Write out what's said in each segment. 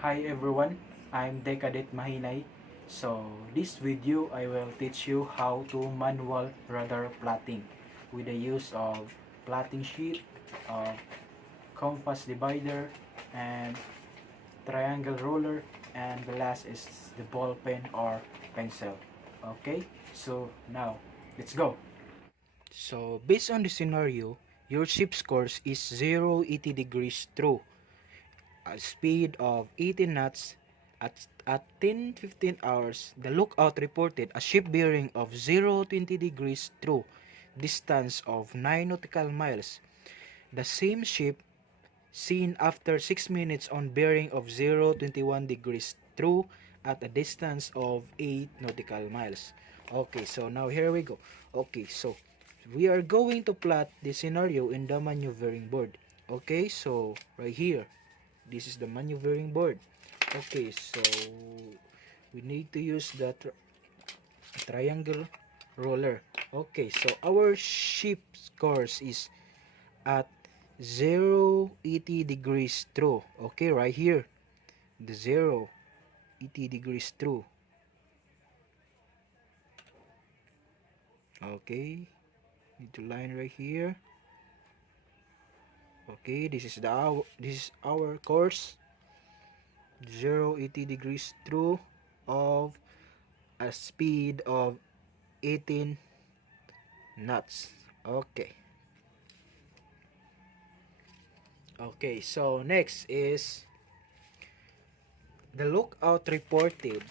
Hi everyone, I'm the Cadet Mahinay. So this video I will teach you how to manual radar plotting with the use of plotting sheet, uh, compass divider, and triangle ruler, and the last is the ball pen or pencil. Okay, so now let's go. So based on the scenario, your ship's course is 80 degrees true, a speed of 18 knots. At 10:15 hours, the lookout reported a ship bearing of 020 degrees true, distance of 9 nautical miles. The same ship seen after 6 minutes on bearing of 021 degrees true at a distance of 8 nautical miles. Okay, so now here we go. Okay, so we are going to plot the scenario in the maneuvering board. Okay, so right here, this is the maneuvering board. Okay, so we need to use the triangle roller. Okay, so our ship's course is at 80 degrees true. Okay, right here, the 80 degrees true. Okay, need to line right here. Okay, this is our course, 80 degrees true of a speed of 18 knots. Okay. Okay, so next is the lookout reported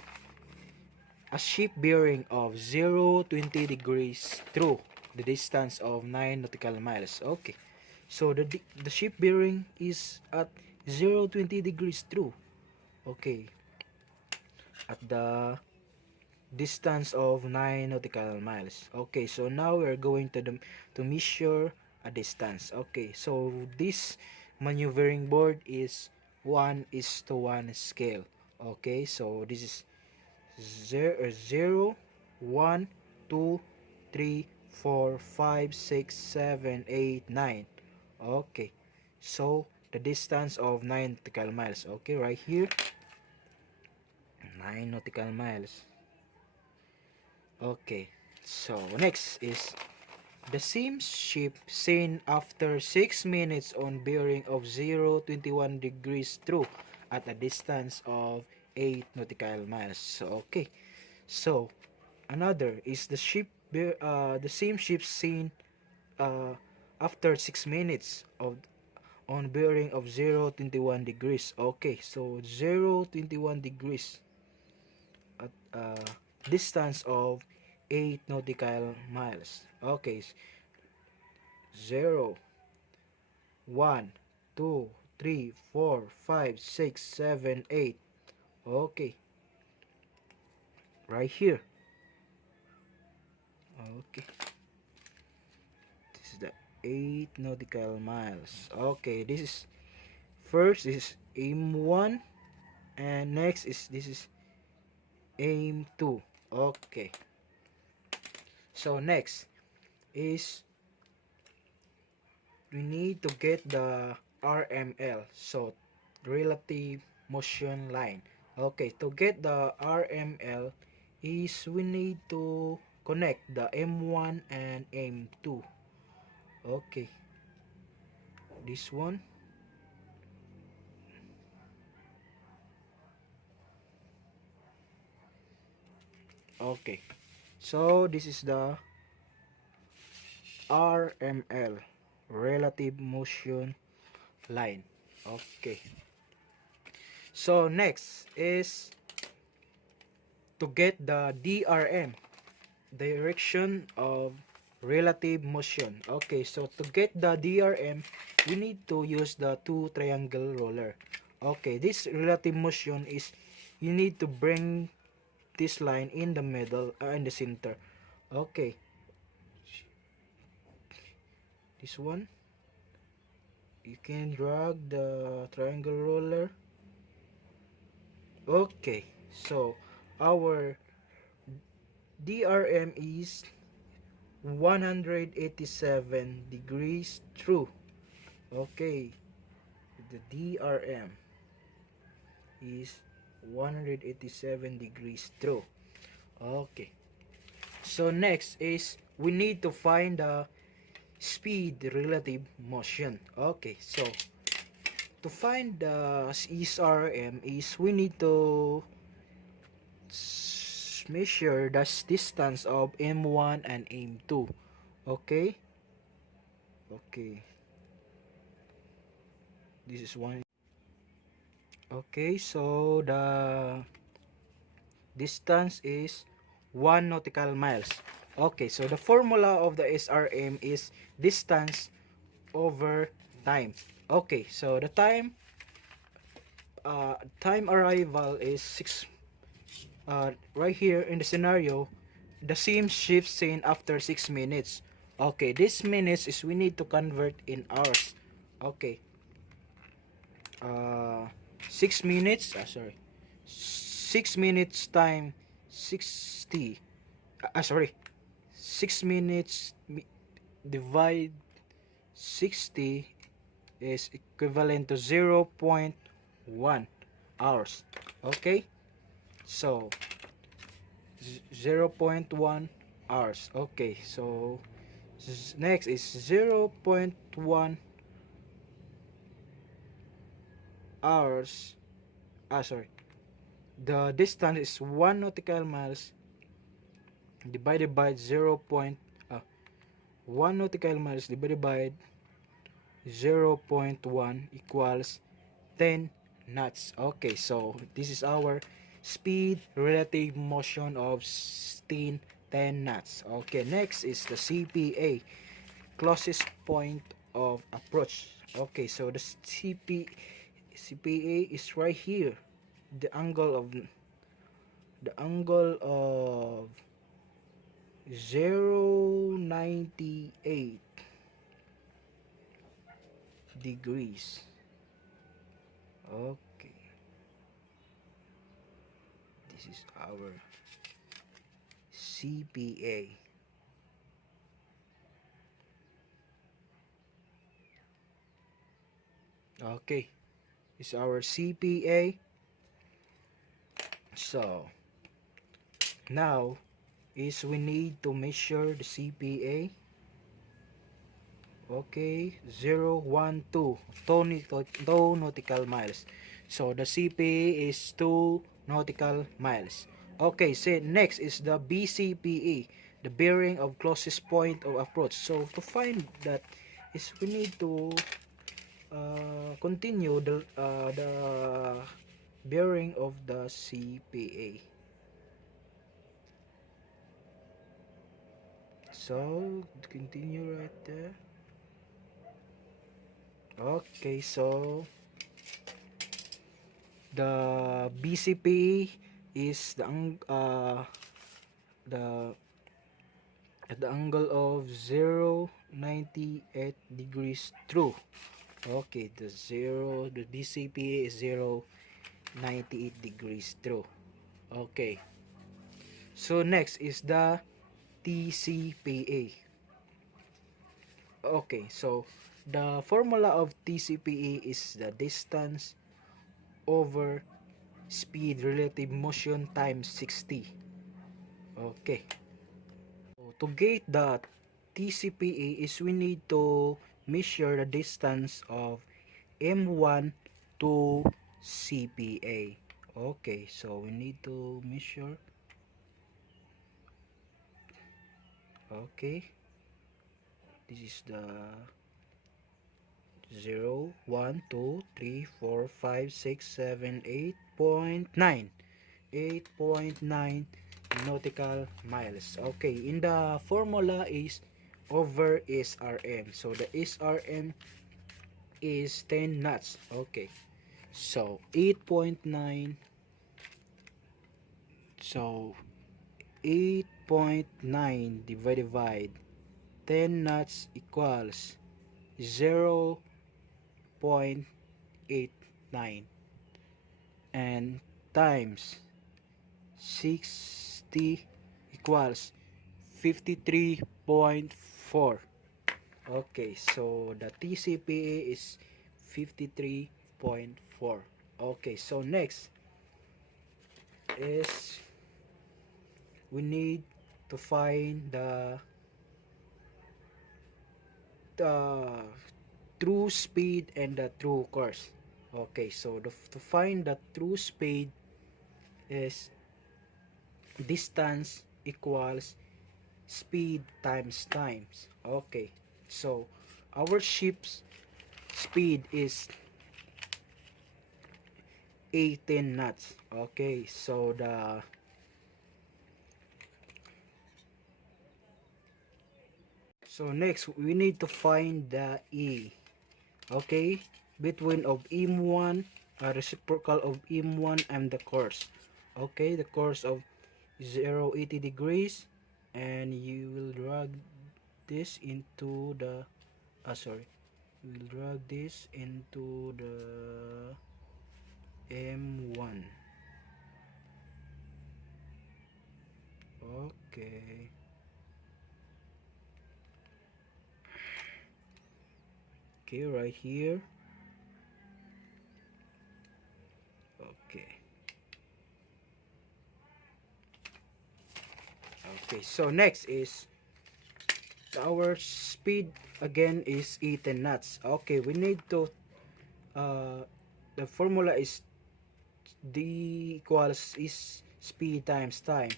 a ship bearing of 020 degrees true, the distance of 9 nautical miles. Okay, so the ship bearing is at 020 degrees true. Okay, at the distance of 9 nautical miles. Okay, so now we're going to measure a distance. Okay, so this maneuvering board is 1:1 scale. Okay, so this is 0, 1, 2, 3, 4, 5, 6, 7, 8, 9. Okay, so the distance of 9 nautical miles. Okay, right here, 9 nautical miles. Okay, so next is the same ship seen after 6 minutes on bearing of 021 degrees true at a distance of 8 nautical miles. So okay, so another is the same ship seen uh, after 6 minutes of on bearing of 021 degrees. Okay, so 021 degrees at distance of 8 nautical miles. Okay, 0, 1, 2, 3, 4, 5, 6, 7, 8. Okay, right here. Okay, this is the 8 nautical miles. Okay, this is first, this is aim 1, and next is this is aim 2. Okay, so next is we need to get the RML, so relative motion line. Okay, to get the RML is we need to connect the M1 and M2. Okay, this one. Okay, so this is the RML, relative motion line. Okay, so next is to get the DRM, direction of relative motion. Okay, so to get the DRM, we need to use the two triangle roller. Okay, this relative motion is you need to bring this line in the middle, in the center. Okay, this one, you can drag the triangle roller. Okay, so our DRM is 187 degrees true. Okay, the DRM. is 187 degrees true. Okay. So next is we need to find the speed relative motion. Okay, so to find the SRM is we need to measure the distance of M1 and M2. Okay? Okay. This is one. Okay, so the distance is 1 nautical miles. Okay, so the formula of the SRM is distance over time. Okay, so the time arrival is 6. Right here in the scenario, the same shift seen after 6 minutes. Okay, this minutes is we need to convert in hours. Okay, 6 minutes, sorry, 6 minutes time 60, sorry, 6 minutes divide 60 is equivalent to 0.1 hours. Okay, so 0.1 hours. Okay, so next is 0.1 hours. Sorry, the distance is 1 nautical miles divided by 1 nautical miles divided by 0.1 equals 10 knots. Okay, so this is our speed relative motion of 10 knots. Okay, next is the CPA, closest point of approach. Okay, so the CPA is right here. The angle of 0.98 degrees. Okay, this is our CPA. Okay, this is our CPA. So now is we need to measure the CPA. Okay, 0.12 2 nautical miles. So the CPA is 2 nautical miles. Okay, so next is the BCPA, the bearing of closest point of approach. So to find that is we need to continue the bearing of the CPA. So continue right there. Okay, so the BCP is the at the angle of 0.98 degrees true. Okay, the BCP is 0.98 degrees true. Okay, so next is the TCPA. Okay, so the formula of TCPA is the distance over speed relative motion times 60. Okay, so to get the TCPA is we need to measure the distance of M1 to CPA. Okay, so we need to measure. Okay, this is the 0 1 2 3 4 5 6 7 8.9 nautical miles. Okay, in the formula is over SRM. So the SRM is 10 knots. Okay, so 8.9, so 8.9 divided by 10 knots equals 0.89 and times 60 equals 53.4. Okay, so the TCPA is 53.4. Okay, so next is we need to find the true speed and the true course. Okay, so to find the true speed is distance equals speed times times. Okay, so our ship's speed is 18 knots. Okay, so next we need to find the E. Okay, between of M1, reciprocal of M1 and the course. Okay, the course of 080 degrees, and you will drag this into the sorry, we'll drag this into the M1. Okay, okay, right here. Okay, okay, so next is our speed again is 18 knots. Okay, we need to the formula is d equals is speed times time.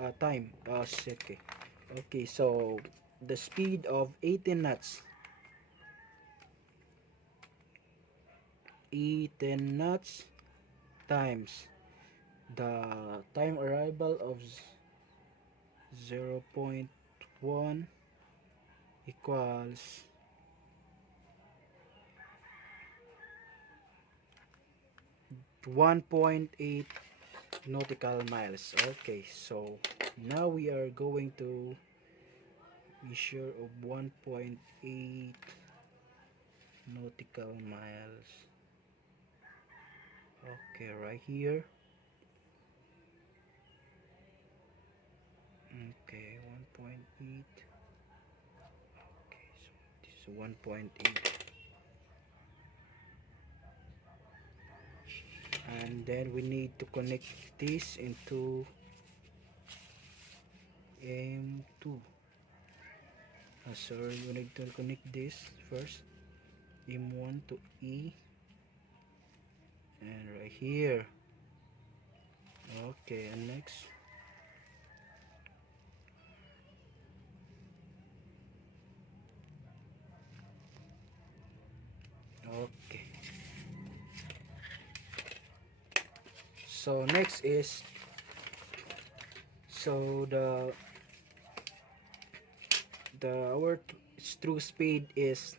Okay, okay, so the speed of 18 knots, 18 knots times the time arrival of 0.1 equals 1.8 nautical miles. Okay, so now we are going to measure of 1.8 nautical miles. Okay, right here. Okay, 1.8. Okay, so this is 1.8, and then we need to connect this into M2. Sorry, we need to connect this first, M1 to E, and right here. Okay, and next. Okay, so next is, so our true speed is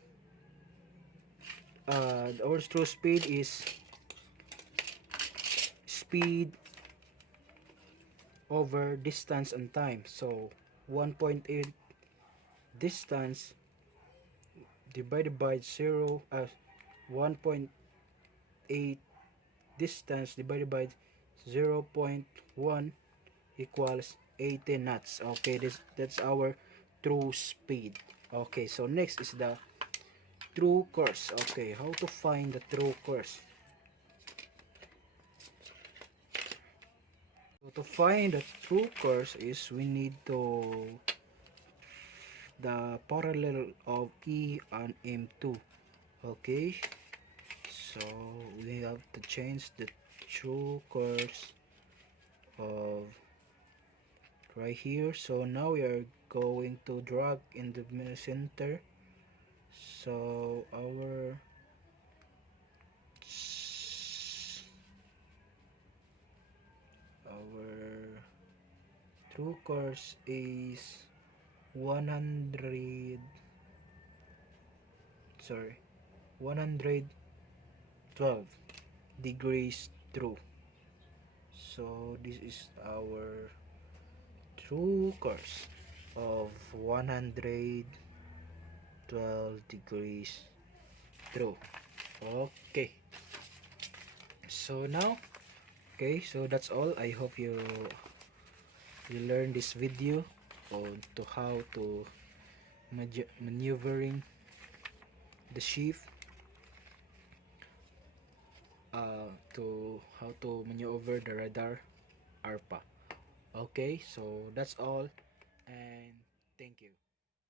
our true speed is speed over distance and time. So 1.8 distance divided by 1.8 distance divided by 0.1 equals 80 knots. Okay, that's our true speed. Okay, so next is the true course. Okay, how to find the true course? So to find the true course is we need to the parallel of E and M2. Okay, so we have to change the true course of right here. So now we are going to drag in the center, so our true course is 100, sorry, 112 degrees true. So this is our true course of 112 degrees true. Okay, so now, okay, so that's all. I hope you learn this video on to how to maneuvering the ship, to how to maneuver the radar ARPA. Okay, so that's all, and thank you.